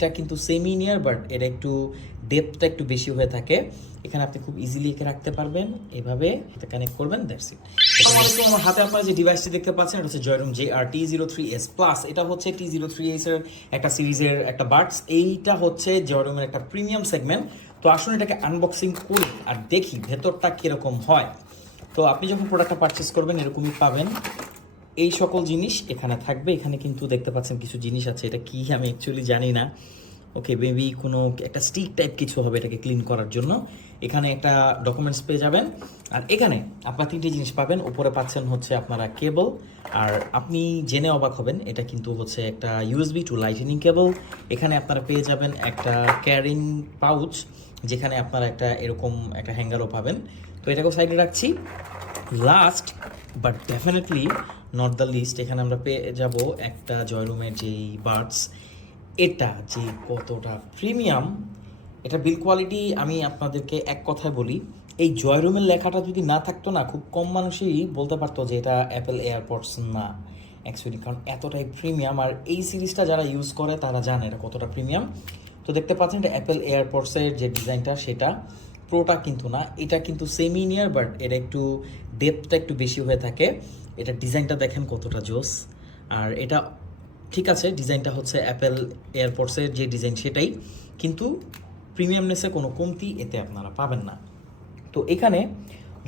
এটা কিন্তু semi near but এটা একটু ডেপথটা একটু বেশি হয়ে থাকে। এখানে আপনি খুব ইজিলি একে রাখতে পারবেন, এভাবে এটা কানেক্ট করবেন, দ্যাটস ইট। আসসালামু আমার হাতে আপনারা যে ডিভাইসটি দেখতে পাচ্ছেন এটা হচ্ছে জয়রুম JR-T03S প্লাস। এটা হচ্ছে T03S এর একটা সিরিজের একটা বাডস। এইটা হচ্ছে জয়রুমের একটা প্রিমিয়াম সেগমেন্ট। তো আসুন এটাকে আনবক্সিং করি আর দেখি ভেতরটা কিরকম হয়। তো আপনি যখন প্রোডাক্টটা পারচেস করবেন এরকমই পাবেন, এই সকল জিনিস এখানে থাকবে। এখানে কিন্তু দেখতে পাচ্ছেন কিছু জিনিস আছে, এটা কি আমি অ্যাকচুয়ালি জানি না। ওকে, মেবি কোনো একটা স্টিক টাইপ কিছু হবে এটাকে ক্লিন করার জন্য। এখানে একটা ডকুমেন্টস পেয়ে যাবেন। আর এখানে আপনারা তিনটে জিনিস পাবেন। উপরে পাচ্ছেন হচ্ছে আপনারা কেবল, আর আপনি জেনে অবাক হবেন এটা কিন্তু হচ্ছে একটা USB টু লাইটেনিং কেবল। এখানে আপনারা পেয়ে যাবেন একটা ক্যারিং পাউচ, যেখানে আপনারা একটা এরকম একটা হ্যাঙ্গারও পাবেন। তো এটাকেও সাইডে রাখছি। Last but definitely not the least, এখানে আমরা পেয়ে যাব একটা জয়রুমের যেই বাডস, এটা যে কতটা প্রিমিয়াম, এটা বিল কোয়ালিটি আমি আপনাদেরকে এক কথায় বলি, এই জয়রুমের লেখাটা যদি না থাকতো না, খুব কম মানুষই বলতে পারতো যে এটা অ্যাপেল এয়ারপডস না অ্যাকচুয়ালি, কারণ এতটাই প্রিমিয়াম। আর এই সিরিজটা যারা ইউজ করে তারা জানে এটা কতটা প্রিমিয়াম। তো দেখতে পাচ্ছেন এটা অ্যাপেল এয়ারপডসের যে ডিজাইনটা সেটা, প্রোটা কিন্তু না, এটা কিন্তু সেমি নিয়ার বাট এটা একটু ডেপথটা একটু বেশি হয়ে থাকে। এটা ডিজাইনটা দেখেন কতটা জোস। আর এটা ঠিক আছে, ডিজাইনটা হচ্ছে অ্যাপেল এয়ারপডসের যে ডিজাইন সেটাই, কিন্তু প্রিমিয়ামনেসে কোনো কমতি এতে আপনারা পাবেন না। তো এখানে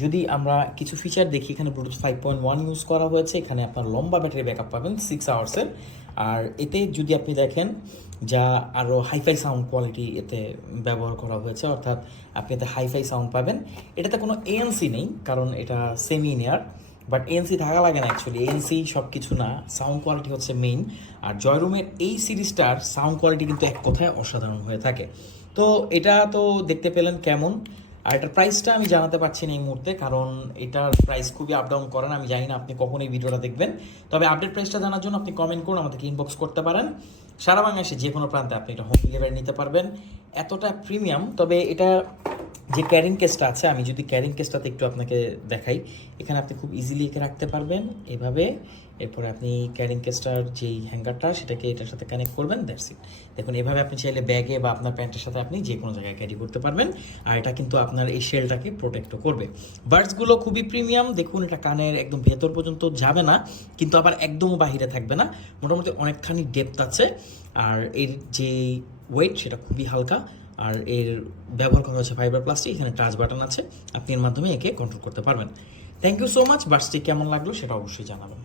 যদি আমরা কিছু ফিচার দেখি, এখানে ব্লুটুথ 5.1 ইউজ করা হয়েছে। এখানে আপনার লম্বা ব্যাটারি ব্যাকআপ পাবেন 6 আওয়ার্সের। আর এতে যদি আপনি দেখেন যা আরও হাইফাই সাউন্ড কোয়ালিটি এতে ব্যবহার করা হয়েছে, অর্থাৎ আপনি এতে হাইফাই সাউন্ড পাবেন। এটাতে কোনো ANC নেই কারণ এটা সেমি নিয়ার, বাট ANC থাকা লাগে না অ্যাকচুয়ালি, ANC সব কিছু না, সাউন্ড কোয়ালিটি হচ্ছে মেইন। আর জয়রুমের এই সিরিজটার সাউন্ড কোয়ালিটি কিন্তু এক কথায় অসাধারণ হয়ে থাকে। তো এটা তো দেখতে পেলেন কেমন। আর এটার প্রাইসটা আমি জানাতে পারছি না এই মুহূর্তে, কারণ এটার প্রাইস খুবই আপ ডাউন করেন, আমি জানি না আপনি কখন এই ভিডিওটা দেখবেন। তবে আপডেট প্রাইসটা জানার জন্য আপনি কমেন্ট করুন, আমাদেরকে ইনবক্স করতে পারেন। সারা বাংলাদেশে যে কোনো প্রান্তে আপনি এটা হোম ডেলিভারি নিতে পারবেন, এতটা প্রিমিয়াম। তবে এটা যে ক্যারিং কেসটা আছে, আমি যদি ক্যারিং কেসটাতে একটু আপনাকে দেখাই, এখানে আপনি খুব ইজিলি একে রাখতে পারবেন এভাবে। এরপরে আপনি ক্যারিং কেসটার যেই হ্যাঙ্গারটা সেটাকে এটার সাথে কানেক্ট করবেন, দ্যাটস ইট। দেখুন এভাবে আপনি চাইলে ব্যাগে বা আপনার প্যান্টের সাথে আপনি যে কোনো জায়গায় ক্যারি করতে পারবেন। আর এটা কিন্তু আপনার এই শেলটাকে প্রোটেক্টও করবে। বাডসগুলো খুবই প্রিমিয়াম, দেখুন এটা কানের একদম ভেতর পর্যন্ত যাবে না, কিন্তু আবার একদমও বাহিরে থাকবে না, মোটামুটি অনেকখানি ডেপথ আছে। আর এর যে ওয়েট সেটা খুবই হালকা। আর এর ব্যবহার করা হচ্ছে ফাইবার প্লাস্টিক, এখানে টাচ বাটন আছে, আপনি এর মাধ্যমে একে কন্ট্রোল করতে পারবেন। Thank you so much. বাডসটি কেমন লাগলো সেটা অবশ্যই জানাবেন।